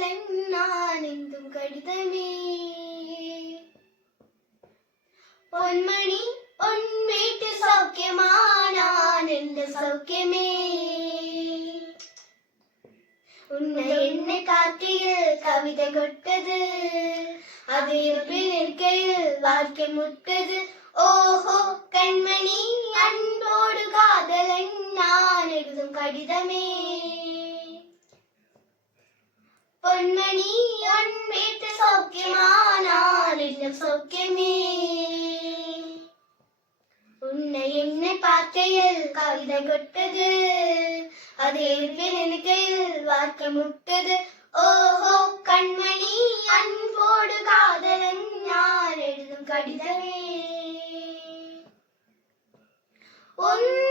காதலன் நான் எந்தும் கடிதமே. பொன்மணி உன் வீட்டு சௌக்கியமா நான் என்ற சௌக்கியமே. உன்னை என்ன காக்கையில் கவிதை கொட்டது அது இருப்பில் இருக்கையில் வாழ்க்கை முட்டது. ஓஹோ கண்மணி அன்போடு காதலன் நான் எழுதும் கடிதமே. பொன்மணி உன் வீட்டு சௌக்கியமா சௌக்கியமே? உன்னை என்னை பார்க்கையில் கவிதை கொட்டது? அது இருப்பில் நினைக்கையில் வாழ்க்கை முட்டது. ஓஹோ கண்மணி அன்போடு காதலன் யார் எழுதும் கடிதமே. உன்னான